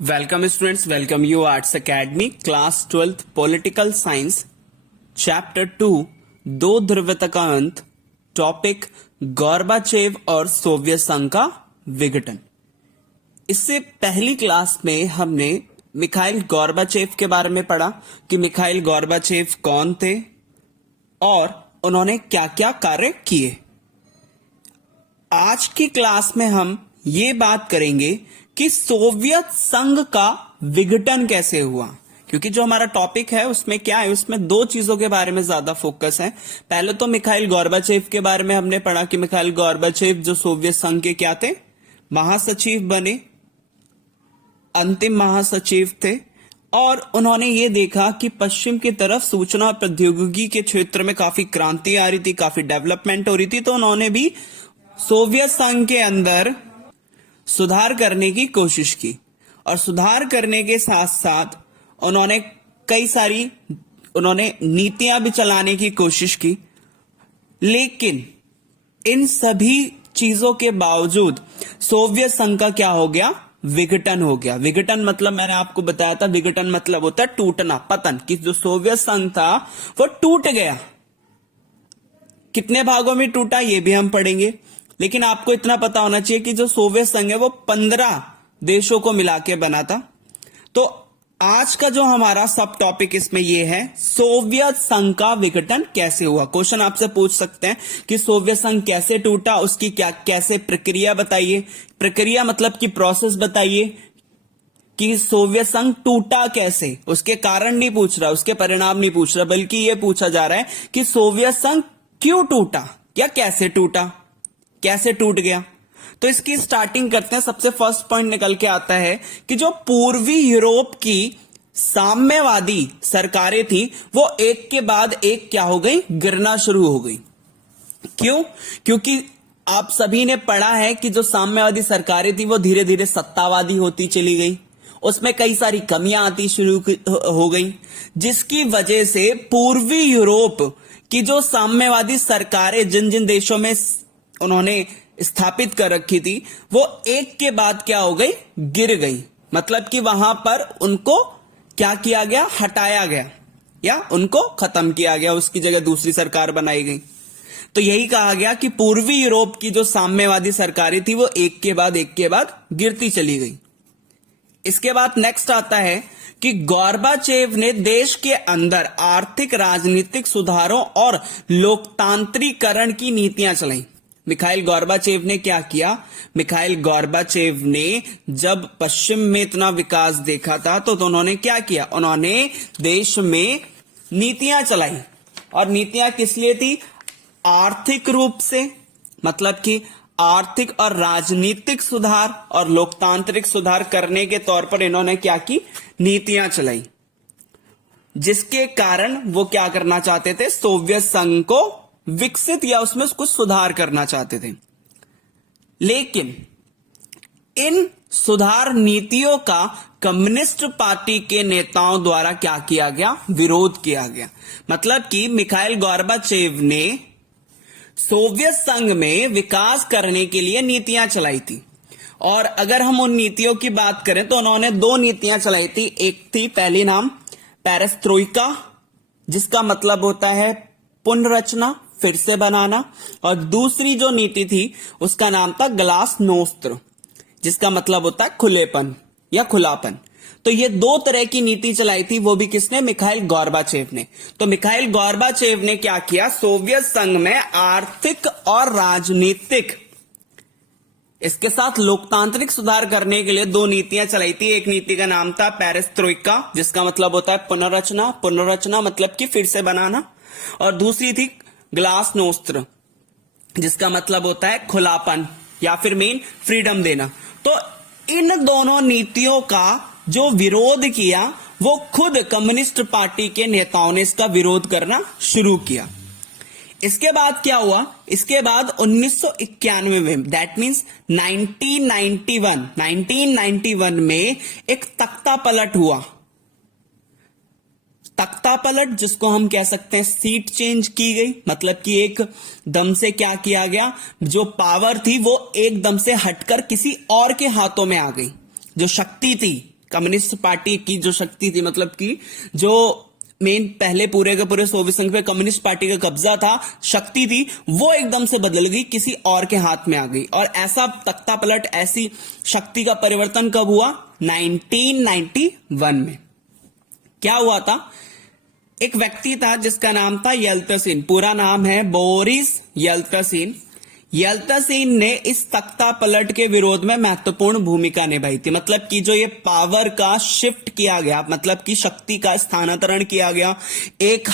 Welcome students, welcome you Arts Academy, class 12th Political Science, Chapter 2, दो ध्रुवता का अंत, टॉपिक गोर्बाचेव और सोवियत संघ का विघटन। इससे पहली क्लास में हमने मिखाइल गोर्बाचेव के बारे में पढ़ा कि मिखाइल गोर्बाचेव कौन थे और उन्होंने क्या क्या कार्य किए। आज की क्लास में हम ये बात करेंगे कि सोवियत संघ का विघटन कैसे हुआ, क्योंकि जो हमारा टॉपिक है उसमें क्या है, उसमें दो चीजों के बारे में ज्यादा फोकस है। पहले तो मिखाइल गोर्बाचेव के बारे में हमने पढ़ा कि मिखाइल गोर्बाचेव जो सोवियत संघ के क्या थे, महासचिव बने, अंतिम महासचिव थे और उन्होंने ये देखा कि पश्चिम की तरफ सूचना और प्रौद्योगिकी के क्षेत्र में काफी क्रांति आ रही थी, काफी डेवलपमेंट हो रही थी, तो उन्होंने भी सोवियत संघ के अंदर सुधार करने की कोशिश की और सुधार करने के साथ साथ उन्होंने कई सारी नीतियां भी चलाने की कोशिश की। लेकिन इन सभी चीजों के बावजूद सोवियत संघ का क्या हो गया, विघटन हो गया। विघटन मतलब मैंने आपको बताया था, विघटन मतलब होता है टूटना, पतन, कि जो सोवियत संघ था वो टूट गया। कितने भागों में टूटा ये भी हम पढ़ेंगे, लेकिन आपको इतना पता होना चाहिए कि जो सोवियत संघ है वो 15 देशों को मिला के बना था। तो आज का जो हमारा सब टॉपिक इसमें ये है, सोवियत संघ का विघटन कैसे हुआ। क्वेश्चन आपसे पूछ सकते हैं कि सोवियत संघ कैसे टूटा, उसकी क्या कैसे प्रक्रिया बताइए। प्रक्रिया मतलब कि प्रोसेस बताइए कि सोवियत संघ टूटा कैसे। उसके कारण नहीं पूछ रहा, उसके परिणाम नहीं पूछ रहा, बल्कि यह पूछा जा रहा है कि सोवियत संघ क्यों टूटा या कैसे टूटा, कैसे टूट गया। तो इसकी स्टार्टिंग करते हैं। सबसे फर्स्ट पॉइंट निकल के आता है कि जो पूर्वी यूरोप की साम्यवादी सरकारें थी वो एक के बाद एक क्या हो गई, गिरना शुरू हो गई। क्यों? क्योंकि आप सभी ने पढ़ा है कि जो साम्यवादी सरकारें थी वो धीरे धीरे सत्तावादी होती चली गई, उसमें कई सारी कमियां आती शुरू हो गई, जिसकी वजह से पूर्वी यूरोप की जो साम्यवादी सरकारें जिन जिन देशों में उन्होंने स्थापित कर रखी थी वो एक के बाद क्या हो गई, गिर गई। मतलब कि वहां पर उनको क्या किया गया, हटाया गया या उनको खत्म किया गया, उसकी जगह दूसरी सरकार बनाई गई। तो यही कहा गया कि पूर्वी यूरोप की जो साम्यवादी सरकारें थी वो एक के बाद गिरती चली गई। इसके बाद नेक्स्ट आता है कि गोर्बाचेव ने देश के अंदर आर्थिक राजनीतिक सुधारों और लोकतांत्रिकरण की नीतियां चलाई। मिखाइल गोर्बाचेव ने क्या किया, मिखाइल गोर्बाचेव ने जब पश्चिम में इतना विकास देखा था तो उन्होंने क्या किया, उन्होंने देश में नीतियां चलाई। और नीतियां किस लिए थी, आर्थिक रूप से, मतलब कि आर्थिक और राजनीतिक सुधार और लोकतांत्रिक सुधार करने के तौर पर इन्होंने क्या की, नीतियां चलाई, जिसके कारण वो क्या करना चाहते थे, सोवियत संघ को विकसित या उसमें कुछ सुधार करना चाहते थे। लेकिन इन सुधार नीतियों का कम्युनिस्ट पार्टी के नेताओं द्वारा क्या किया गया, विरोध किया गया। मतलब कि मिखाइल गोर्बाचेव ने सोवियत संघ में विकास करने के लिए नीतियां चलाई थी। और अगर हम उन नीतियों की बात करें तो उन्होंने दो नीतियां चलाई थी। एक थी, पहली नाम पेरेस्ट्रोइका, जिसका मतलब होता है पुनर्रचना, फिर से बनाना, और दूसरी जो नीति थी उसका नाम था ग्लासनोस्त, जिसका मतलब होता है खुलेपन या खुलापन। तो ये दो तरह की नीति चलाई थी, वो भी किसने, मिखाइल गोर्बाचेव ने। तो मिखाइल गोर्बाचेव ने क्या किया, सोवियत संघ में आर्थिक और राजनीतिक, इसके साथ लोकतांत्रिक सुधार करने के लिए दो नीतियां चलाई थी। एक नीति का नाम था पेरेस्ट्रोइका, जिसका मतलब होता है पुनर्रचना, पुनर्रचना मतलब कि फिर से बनाना, और दूसरी थी ग्लासनोस्त, जिसका मतलब होता है खुलापन या फिर मेन फ्रीडम देना। तो इन दोनों नीतियों का जो विरोध किया वो खुद कम्युनिस्ट पार्टी के नेताओं ने इसका विरोध करना शुरू किया। इसके बाद क्या हुआ, इसके बाद 1991 में, दैट मीन्स 1991 में एक तख्ता पलट हुआ। तख्ता पलट जिसको हम कह सकते हैं सीट चेंज की गई, मतलब कि एक दम से क्या किया गया, जो पावर थी वो एकदम से हटकर किसी और के हाथों में आ गई। जो शक्ति थी कम्युनिस्ट पार्टी की जो शक्ति थी, मतलब कि जो मेन पहले पूरे के पूरे सोवियत संघ पे कम्युनिस्ट पार्टी का कब्जा था, शक्ति थी, वो एकदम से बदल गई, किसी और के हाथ में आ गई। और ऐसा तख्ता पलट, ऐसी शक्ति का परिवर्तन कब हुआ? 1991 में। क्या हुआ था? एक व्यक्ति था जिसका नाम था येल्तसिन, पूरा नाम है बोरिस येल्तसिन। येल्तसिन ने इस तख्ता पलट के विरोध में महत्वपूर्ण भूमिका निभाई थी। मतलब कि जो ये पावर का शिफ्ट किया गया, मतलब कि शक्ति का स्थानांतरण किया गया, एक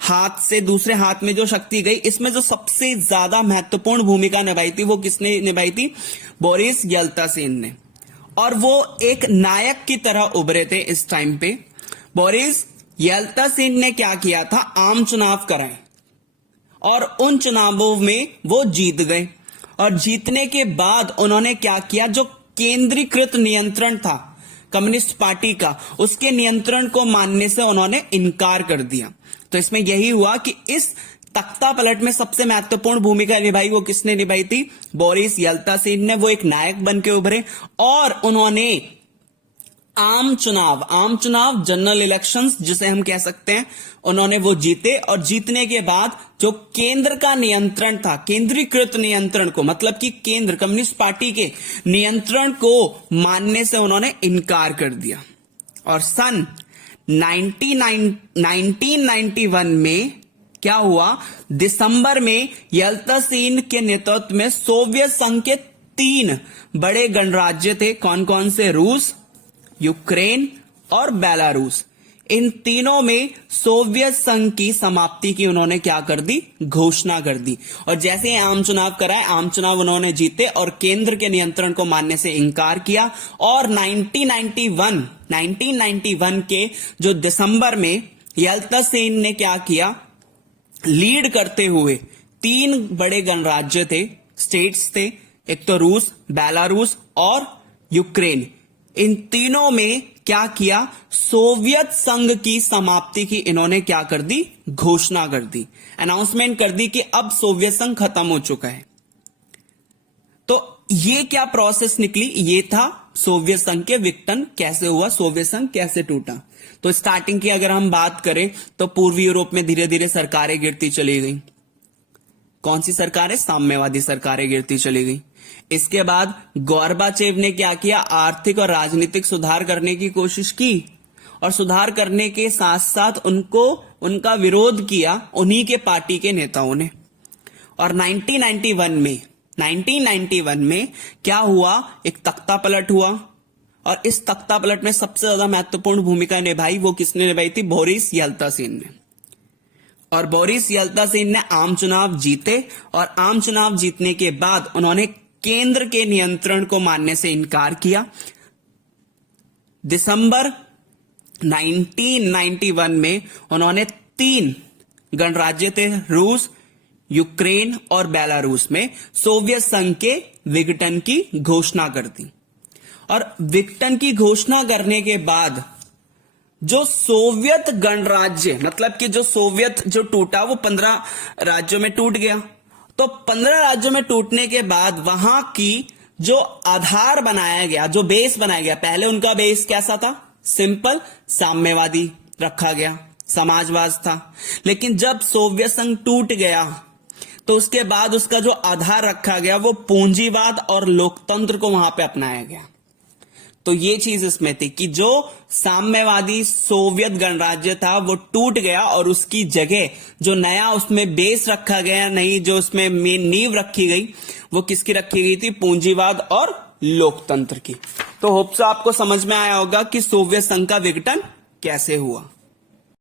हाथ से दूसरे हाथ में जो शक्ति गई, इसमें जो सबसे ज्यादा महत्वपूर्ण भूमिका निभाई थी वो किसने निभाई थी? बोरिस येल्तसिन ने। और वो एक नायक की तरह उभरे थे इस टाइम पे। बोरिस येल्तसिन ने क्या किया था? आम चुनाव कराए और उन चुनावों में वो जीत गए। और जीतने के बाद उन्होंने क्या किया? जो केंद्रीकृत नियंत्रण था कम्युनिस्ट पार्टी का, उसके नियंत्रण को मानने से उन्होंने इनकार कर दिया। तो इसमें यही हुआ कि इस तख्ता पलट में सबसे महत्वपूर्ण भूमिका निभाई वो किसने निभाई थी? बोरिस येल्तसिन ने। वो एक नायक बन के उभरे और उन्होंने आम चुनाव जनरल इलेक्शंस जिसे हम कह सकते हैं, उन्होंने वो जीते। और जीतने के बाद जो केंद्र का नियंत्रण था, केंद्रीकृत नियंत्रण को, मतलब कि केंद्र कम्युनिस्ट पार्टी के नियंत्रण को मानने से उन्होंने इनकार कर दिया। और सन 1991 में क्या हुआ? दिसंबर में येल्तसिन के नेतृत्व में सोवियत संघ के 3 बड़े गणराज्य थे। कौन कौन से? रूस, यूक्रेन और बेलारूस। इन तीनों में सोवियत संघ की समाप्ति की उन्होंने क्या कर दी? घोषणा कर दी। और जैसे आम चुनाव कराए, आम चुनाव उन्होंने जीते और केंद्र के नियंत्रण को मानने से इंकार किया। और 1991 के जो दिसंबर में येल्तसिन ने क्या किया? लीड करते हुए 3 बड़े गणराज्य थे, स्टेट्स थे, एक तो रूस, बेलारूस और यूक्रेन। इन तीनों में क्या किया? सोवियत संघ की समाप्ति की इन्होंने क्या कर दी? घोषणा कर दी, अनाउंसमेंट कर दी कि अब सोवियत संघ खत्म हो चुका है। तो ये क्या प्रोसेस निकली? ये था सोवियत संघ के विघटन कैसे हुआ, सोवियत संघ कैसे टूटा। तो स्टार्टिंग की अगर हम बात करें तो पूर्वी यूरोप में धीरे धीरे सरकारें गिरती चली गई। कौन सी सरकारें? साम्यवादी सरकारें गिरती चली गई। इसके बाद गोर्बाचेव ने क्या किया? आर्थिक और राजनीतिक सुधार करने की कोशिश की और सुधार करने के साथ साथ उनका विरोध किया उन्हीं के पार्टी के नेताओं ने। और 1991 में क्या हुआ? एक तख्ता पलट हुआ और इस तख्ता पलट में सबसे ज्यादा महत्वपूर्ण भूमिका निभाई वो किसने निभाई थी? बोरिस येल्तसिन ने। और बोरिस येल्तसिन ने आम चुनाव जीते और आम चुनाव जीतने के बाद उन्होंने केंद्र के नियंत्रण को मानने से इनकार किया। दिसंबर 1991 में उन्होंने 3 गणराज्य थे, रूस, यूक्रेन और बेलारूस में सोवियत संघ के विघटन की घोषणा कर दी। और विघटन की घोषणा करने के बाद जो सोवियत गणराज्य, मतलब कि जो सोवियत जो टूटा वो 15 राज्यों में टूट गया। तो 15 राज्यों में टूटने के बाद वहां की जो आधार बनाया गया, जो बेस बनाया गया, पहले उनका बेस कैसा था? सिंपल साम्यवादी रखा गया, समाजवाद था। लेकिन जब सोवियत संघ टूट गया तो उसके बाद उसका जो आधार रखा गया वो पूंजीवाद और लोकतंत्र को वहां पे अपनाया गया। तो ये चीज इसमें थी कि जो साम्यवादी सोवियत गणराज्य था वो टूट गया और उसकी जगह जो नया उसमें बेस रखा गया, नहीं जो उसमें मेन नींव रखी गई, वो किसकी रखी गई थी? पूंजीवाद और लोकतंत्र की। तो होप सो आपको समझ में आया होगा कि सोवियत संघ का विघटन कैसे हुआ।